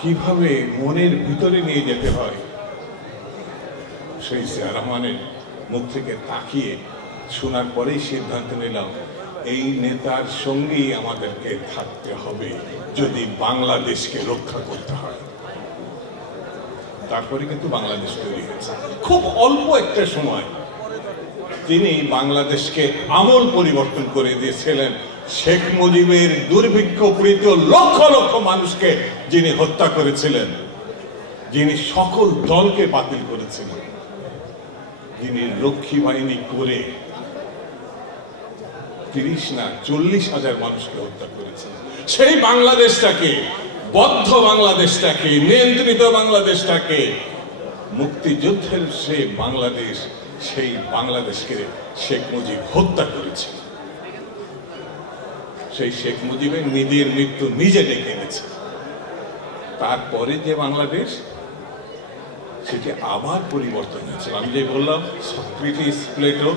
কিভাবে মনের ভিতরে নিয়ে যেতে হয় সেই জিয়া রহমানের মুখ থেকে তাকিয়ে শোনার পরেই সিদ্ধান্ত নিলাম এই নেতার সঙ্গেই আমাদেরকে থাকতে হবে যদি বাংলাদেশকে রক্ষা করতে হয়। তারপরে কিন্তু বাংলাদেশ তৈরি হয়েছে। খুব অল্প একটা সময় তিনি বাংলাদেশকে আমূল পরিবর্তন করে দিয়েছিলেন। শেখ মুজিবের দুর্ভিক্ষ পীড়িত লক্ষ লক্ষ মানুষকে যিনি হত্যা করেছিলেন, যিনি সকল দলকে বাতিল করেছিলেন, যিনি রক্ষী বাহিনী করে 30 না 40,000 মানুষকে হত্যা করেছেন, সেই বাংলাদেশটাকে, বদ্ধ বাংলাদেশটাকে, নিয়ন্ত্রিত বাংলাদেশটাকে, মুক্তিযুদ্ধের সেই বাংলাদেশ, সেই বাংলাদেশকে শেখ মুজিব হত্যা করেছে। সেই শেখ মুজিবের নিজের মৃত্যু নিজে ডেকে এনেছে। তারপরে যে বাংলাদেশ, সেটি আবার পরিবর্তন হয়েছিল। আমি যে বললাম সক্রেটিস, প্লেটো,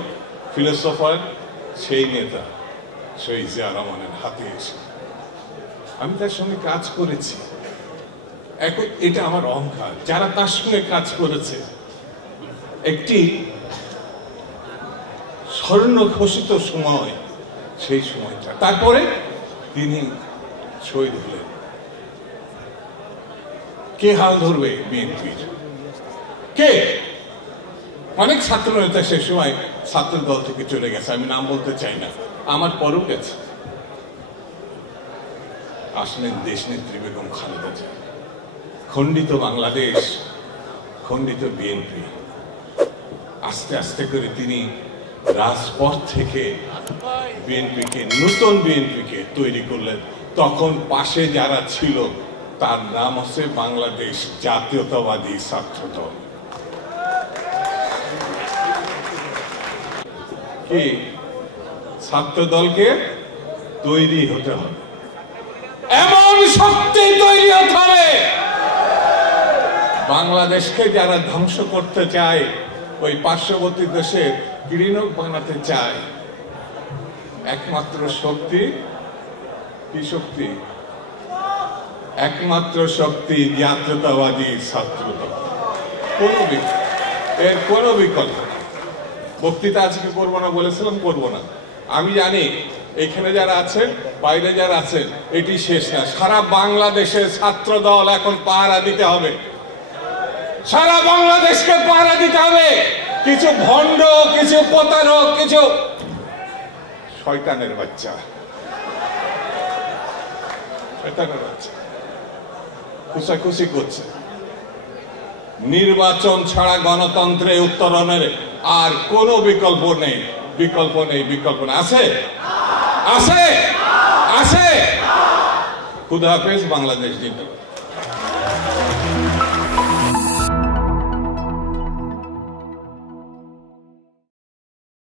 ফিলোসফার, সেই নেতা সেই জিয়া রহমানের হাতে এসে আমি তার সঙ্গে কাজ করেছি। এখন এটা আমার অহংকার, যারা তার সঙ্গে কাজ করেছে একটি স্বর্ণ ঘোষিত সময়, সেই সময়টা। তারপরে তিনি শহীদ হলেন। কে হাল ধরবে বিএনপির? কে? অনেক ছাত্র নেতা সে সময় ছাত্র দল থেকে চলে গেছে, আমি নাম বলতে চাই না, আমার পরেও গেছে। আসলেন দেশনেত্রী বেগম খালেদা জিয়া। খণ্ডিত বাংলাদেশ, খণ্ডিত বিএনপি। আস্তে আস্তে করে তিনি রাজপথ থেকে বিএনপিকে, নতুন বিএনপিকে তৈরি করলেন। তখন পাশে যারা ছিল তার নাম হচ্ছে বাংলাদেশ জাতীয়তাবাদী ছাত্র দল। কি ছাত্র দলকে তৈরি হতে হবে, এমন শক্তি তৈরি হতে হবে। বাংলাদেশকে যারা ধ্বংস করতে চায়, ওই পার্শ্ববর্তী দেশের গৃহীণক বানাতে চায়, একমাত্র শক্তি কি শক্তি? একমাত্র শক্তি জাতীয়তাবাদী ছাত্র দল। এর কোনো বিকল্প না। বক্তৃতা আজকে করবো না বলেছিলাম, করবো না। আমি জানি এখানে যারা আছেন, বাইরে যারা আছেন, এটি শেষ না। সারা বাংলাদেশের ছাত্র দল এখন পাহারা দিতে হবে, সারা বাংলাদেশকে পাহারা দিতে হবে। কিছু ভণ্ড, কিছু প্রতারক, কিছু শয়তানের বাচ্চা, শয়তানের বাচ্চা খুশাখুশি করছে। নির্বাচন ছাড়া গণতন্ত্রে উত্তরণের আর কোনো বিকল্প নেই। বিকল্প নেই, বিকল্প নেই। আছে? আছে? আছে? খুদা হাফেজ। বাংলাদেশ জিন্দাবাদ।